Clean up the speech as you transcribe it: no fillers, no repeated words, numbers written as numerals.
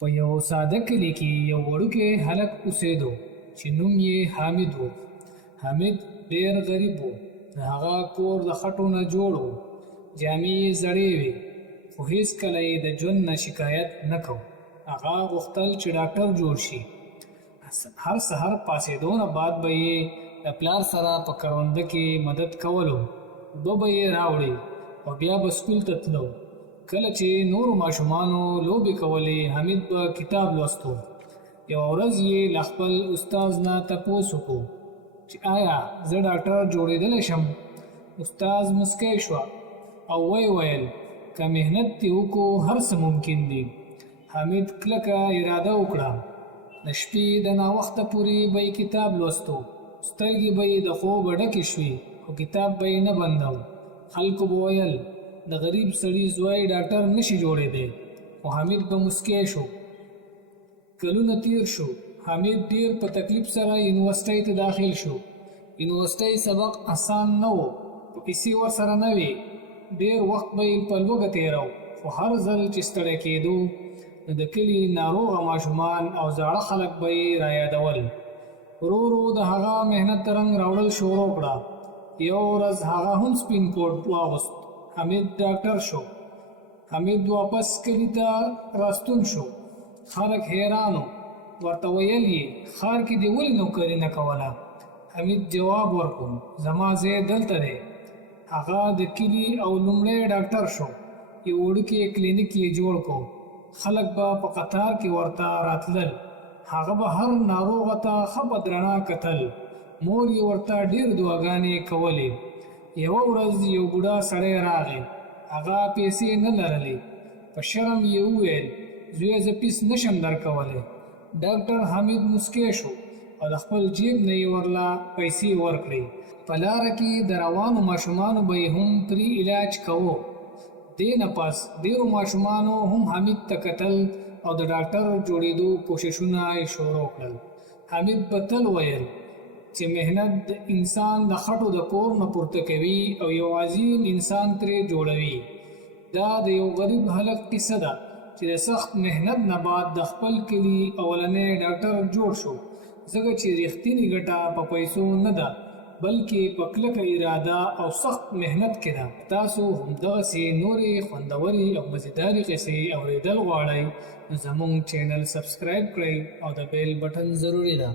په یو ساده کلي کې یو وړوکی هلک اوسېدو چې نوم یې حامد و. حامد ډېر غریب و. د هغه کور د خټو نه جوړ و. جامې یې زړې وې، خو هېڅکله یې د ژوند نه شکایت نه کو. هغه غوښتل چې ډاکټر جوړ شي. هر سهار پاڅېدو نه بعد به یې د پلار سره په کرونده کې مدد کولو. اوبه به یې راوړې او بیا به سکول ته تلو. کله چې نورو ماشومانو لوبې کولې، حمید به کتاب لوستو. یوه ورځ یې له خپل استاد نه تپوس وکړو چې آیا زه ډاکټر جوړېدلی شم؟ استاد مسکی شوه او ویې ویل که محنت دې وکړو هر څه ممکن دي. حمید کلکه اراده وکړه. د شپې د ناوخته پورې به یې کتاب لوستو. سترګې به یې د خوبه ډکې شوې، خو کتاب به یې نه بندو. خلکو به ویل د غریب سړي زوی ډاکټر نشي جوړېدی، خو حمید به مسکی شو. کلونه تیر شو. حمید ډېر په تکلیف سره یونیورسټۍ ته داخل شو. یونیورسټۍ سبق اسان نه و، په پیسې ورسره نه وې. ډېر وخت به یې په لوږه تېرو، خو هر ځل چې ستړی کېدو نو د کلي ناروغه ماشومان او زاړه خلک به یې رایادول. ورو ورو د هغه محنت رنګ راوړل شروع کړه. یو ورځ هغه هم سپین کوټ واغوست. حمید ډاکټر شو. حمید واپس کلي ته راستون شو. خلک حیرانو. ورته ویل یې ښار کې دې ولې نوکري نه کوله؟ حمید جواب ورکړو زما ځای دلته دی. هغه د کلي او لومړی ډاکټر شو. یو وړوکی کلینیک یې جوړ کړو. خلک به په قطار کې ورته راتلل. هغه به هر ناروغه ته ښه په درنه کتل. مور یې ورته ډېر دعاګانې کولې. یوه ورځ یو بوډا سړی راغی. هغه پیسې نه لرلې. په شرم یې وویل زویه زه فیس نشم درکولی. ډاکټر حمید مسکی شو او د خپل جیب نه یې ورله پیسې ورکړې. په لاره کې د روانو ماشومانو به یې هم پرې علاج کوو. دې نه پس ډېرو ماشومانو هم حمید ته کتل او د ډاکټر جوړېدو کوششونه یې شروع کړل. حمید به تل ویل چې محنت د انسان د خټو د کور نه پورته کوي او یو عظیم انسان ترې جوړوي. دا د یو غریب هلک قصه ده چې د سخت محنت نه بعد د خپل کلي اولنی ډاکټر جوړ شو. ځکه چې رښتینې ګټه په پیسو نه ده، بلکې په کلکه اراده او سخت محنت کې ده. تاسو همدغسې نورې خوندورې او مزیدارې قصې اورېدل غواړئ نو زموږ چینل سبسکرایب کړئ او د بیل بټن ضروري ده.